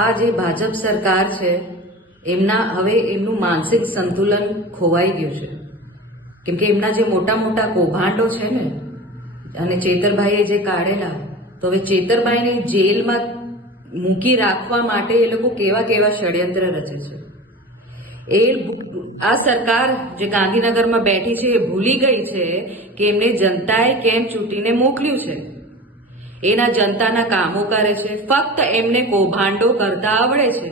આ જે ભાજપ સરકાર છે એમનું માનસિક સંતુલન ખોવાઈ ગયું છે, કેમ કે એમના જે મોટા મોટા કૌભાંડો છે ને, અને ચેતરભાઈએ જે કાઢેલા, તો હવે ચેતરભાઈને જેલમાં મૂકી રાખવા માટે એ લોકો કેવા કેવા ષડયંત્ર રચે છે. આ સરકાર જે ગાંધીનગરમાં બેઠી છે એ ભૂલી ગઈ છે કે એમને જનતાએ કેમ ચૂંટીને મોકલ્યું છે. એના જનતાના કામો કરે છે, ફક્ત એમને કૌભાંડો કરતા આવડે છે.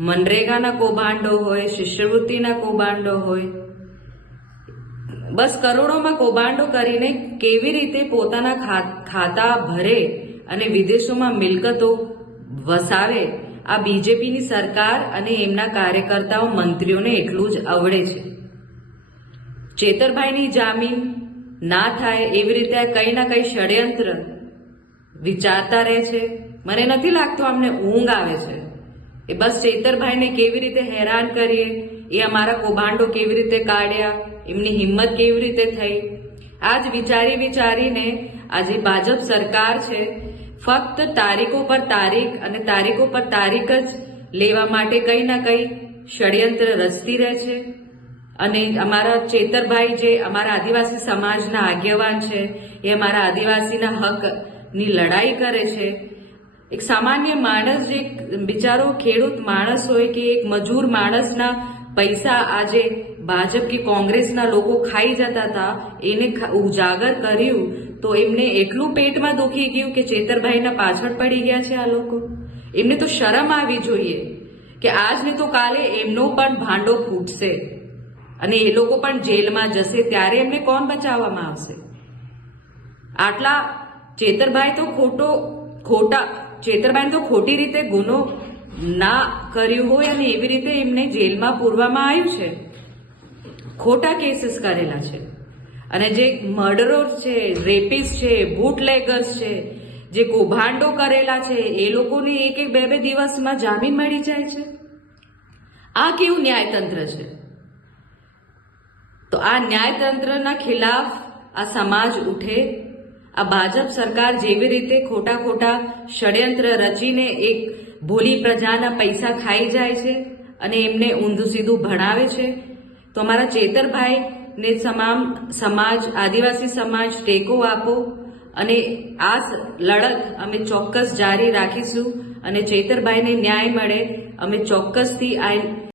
મનરેગાના કૌભાંડો હોય, શિષ્યવૃત્તિના કૌભાંડો હોય, બસ કરોડોમાં કૌભાંડો કરીને કેવી રીતે પોતાના ખાતા ભરે અને વિદેશોમાં મિલકતો વસાવે, આ બીજેપીની સરકાર અને એમના કાર્યકર્તાઓ મંત્રીઓને એટલું જ આવડે છે. ચેતરભાઈની જામીન ના થાય એવી રીતે કઈ ના કઈ ષડયંત્ર વિચારતા રહે છે. મને નથી લાગતું અમને ઊંઘ આવે છે. એ બસ ચેતરભાઈને કેવી રીતે હેરાન કરીએ, એ અમારા કૌભાંડો કેવી રીતે કાઢ્યા, એમની હિંમત કેવી રીતે થઈ, આજ વિચારીને આજે ભાજપ સરકાર છે ફક્ત તારીખો પર તારીખ અને તારીખો પર તારીખ જ લેવા માટે કઈ ના કઈ ષડયંત્ર રચતી રહે છે. અને અમારા ચેતરભાઈ જે અમારા આદિવાસી સમાજના આગેવાન છે, એ અમારા આદિવાસીના હકની લડાઈ કરે છે. એક સામાન્ય માણસ, જે બિચારો ખેડૂત માણસ હોય કે એક મજૂર માણસના પૈસા આજે ભાજપ કે કોંગ્રેસના લોકો ખાઈ જતા હતા, એને ઉજાગર કર્યું તો એમને એટલું પેટમાં દુખી ગયું કે ચેતરભાઈના પાછળ પડી ગયા છે આ લોકો. એમને તો શરમ આવી જોઈએ કે આજ ને તો કાલે એમનો પણ ભાંડો ફૂટશે અને એ લોકો પણ જેલમાં જશે, ત્યારે એમને કોણ બચાવવામાં આવશે? આટલા ચેતરભાઈ તો ખોટી રીતે ગુનો ના કર્યું હોય અને એવી રીતે એમને જેલમાં પૂરવામાં આવ્યું છે, ખોટા કેસીસ કરેલા છે. અને જે મર્ડરર્સ છે, રેપિસ્ટ છે, બુટલેગર્સ છે, જે કૌભાંડો કરેલા છે, એ લોકોને એક બે દિવસમાં જામીન મળી જાય છે. આ કેવું ન્યાયતંત્ર છે? તો આ ન્યાયતંત્રના ખિલાફ આ સમાજ ઉઠે. આ ભાજપ સરકાર જેવી રીતે ખોટા ષડયંત્ર રચીને એક ભોલી પ્રજાના પૈસા ખાઈ જાય છે અને એમને ઊંધું સીધું ભણાવે છે, તો અમારા ચેતરભાઈને તમામ સમાજ, આદિવાસી સમાજ ટેકો આપો અને આ લડત અમે ચોક્કસ જારી રાખીશું. અને ચેતરભાઈને ન્યાય મળે, અમે ચોક્કસથી આ